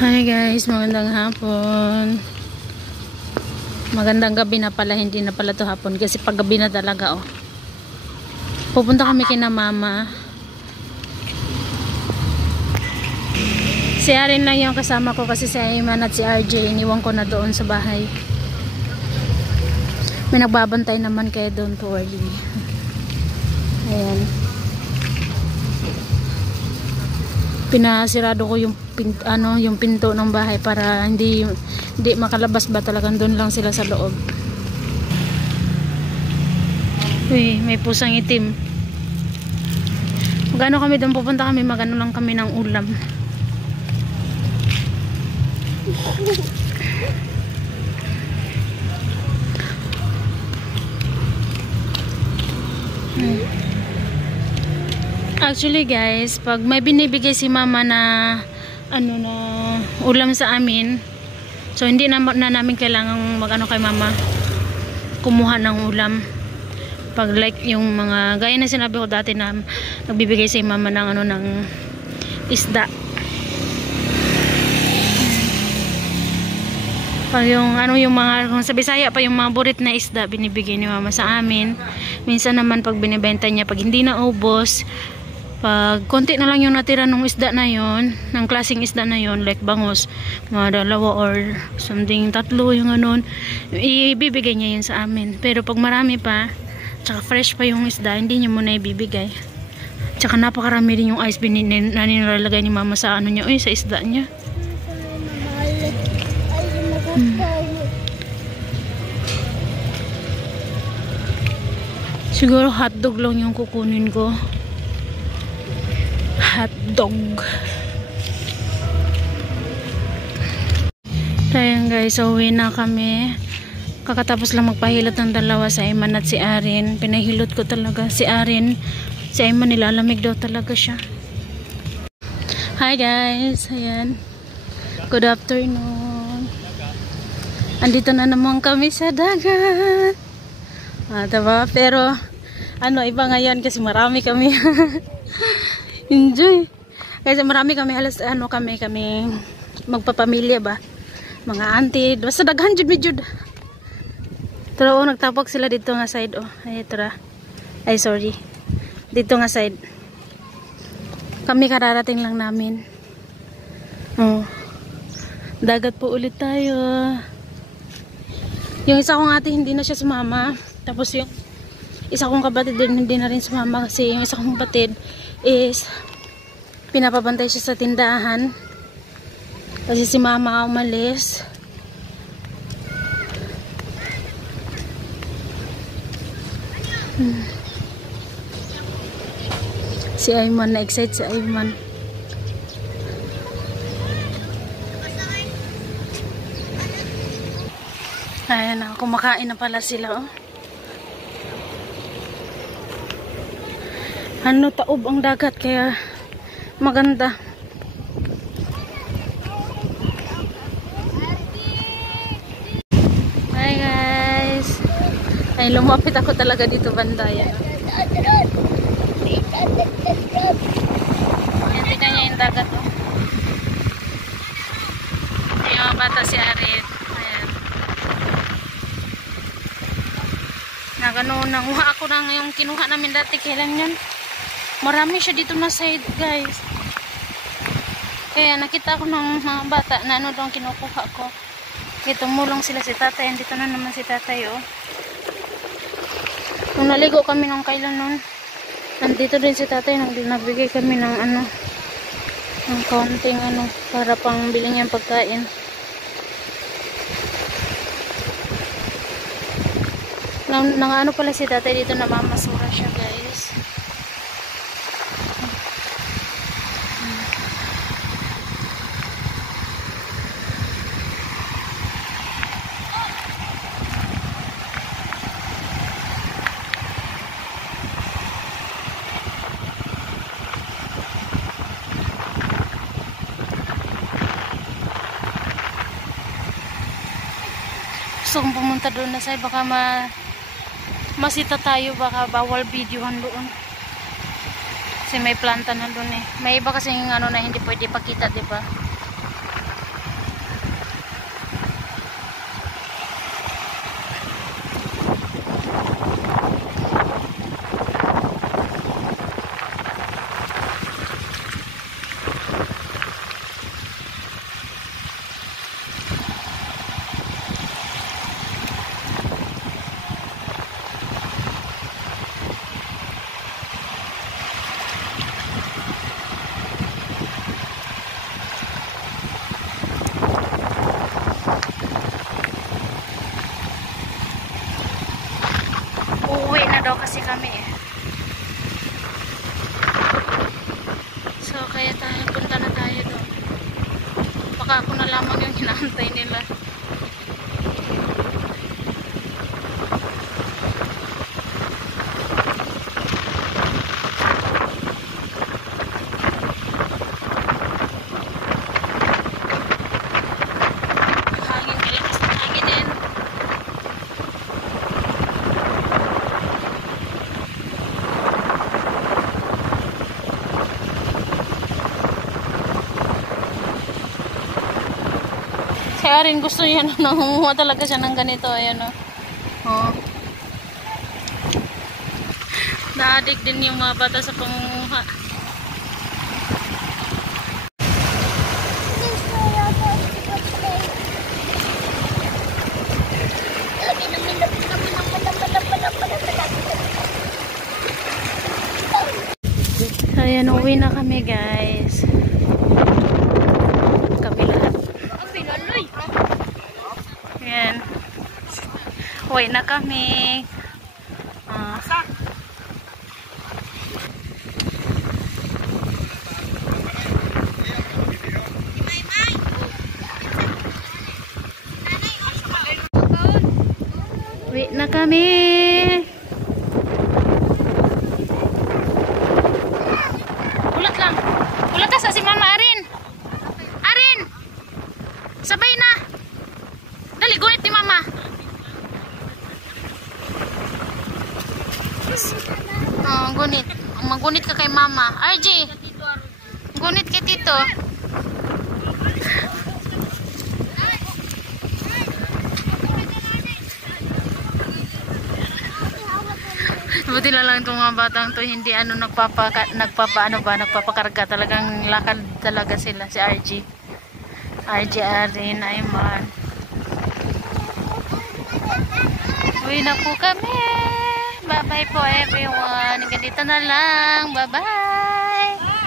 Hi guys, magandang hapon. Magandang gabi na pala, hindi na pala to hapon kasi pag gabi na talaga oh. Pupunta kami kina mama. Si Arin lang yung kasama ko kasi si Ayman at si RJ iniwan ko na doon sa bahay. May nagbabantay naman kaya doon to early. Ayan. Pinasirado ko yung pinto ng bahay para hindi makalabas ba, talagang doon lang sila sa loob. Uy, may pusang itim. Magano kami doon, pupunta kami, magano lang kami ng ulam. Actually guys, pag may binibigay si mama na na ulam sa amin, so hindi na namin kailangang magano kay mama kumuha ng ulam. Pag like yung mga gaya na sinabi ko dati na nagbibigay si mama ng ng isda. Pag yung yung mga kung sa Bisaya pa yung mga burit na isda binibigay ni mama sa amin. Minsan naman pag binibenta niya, pag hindi na ubos, pag konti na lang yung natira ng isda na yon, ng klaseng isda na yon, like bangus, mga 2 or something, 3 yung ibibigay niya yun sa amin. Pero pag marami pa, tsaka fresh pa yung isda, hindi niya muna ibibigay. Tsaka napakarami rin yung ice na nilalagay ni mama sa niya, sa isda niya. Siguro hotdog lang yung kukunin ko. Hotdog. Ayan guys, so uwi na kami. Kakatapos lang magpahilot ng dalawa, sa Ayman at si Arin. Pinahilot ko talaga si Arin. Si Ayman nilalamig daw talaga siya. Hi guys, ayan. Good afternoon. Andito na naman kami sa dagat. Diba? Pero iba ngayon kasi marami kami. Enjoy. Kasi marami kami, halos kami magpapamilya ba. Mga auntie, basta daghan jud medyo. Pero nagtapok sila dito nga side Ay tara. Ay sorry. Dito nga side. Kami kararating lang namin. Dagat po ulit tayo. Yung isa kong ate hindi na siya sumama. Tapos yung isa kong kapatid din hindi na rin sumama kasi yung isa kong kapatid is pinapabantay siya sa tindahan kasi si mama umalis. Si Ayman, na-excite si Ayman. Ayan na, kumakain na pala sila taob ang dagat kaya maganda. Hi guys. Ay lumapit ako talaga dito banda yan. Yan, tignan niya yung dagat yung mga bata si Arin. Ayan. Nanguha ako na ngayong kinuha namin dati. Kailan yun? Marami siya dito na side guys. Kaya nakita ko ng mga bata na daw kinukuha ko. Kaya tumulong sila si tatay. Andito na naman si tatay Nung naligo kami nung kailan nun, nandito din si tatay. Nagbigay kami ng ng kaunting para pang bili niyang pagkain. Nang pala si tatay dito, na mamasura siya guys. Gusto kong pumunta doon na side, baka masita tayo, baka bawal videohan doon. Kasi may planta na doon eh. May iba kasi yung na hindi pwede pakita, 'di ba? kasi kami eh. So kaya tayo, punta na tayo doon. Baka ako na lamang yung hinaantay nila. Kaya rin gusto niya na nangunguha talaga siya ng ganito. Ayan o. Oh. Naadik din yung mga bata sa pangunguha. Ayan, uwi na kami guys. Kami lahat. Ayan. Uwi na kami. Uwi na kami. Ulat lang. Ulat sa si Mama Arin. Arin! Sabay na. Dali, gunit ni Mama. Oh, gunit. Magunit ka kay Mama. RJ, gunit kay Tito. Buti na lang itong mga batang to hindi nagpapakarga, talagang lakad talaga sila. Si RJ Arin, Ayman. Uwi na po kami. Bye bye po everyone. Ganito na lang. Bye bye.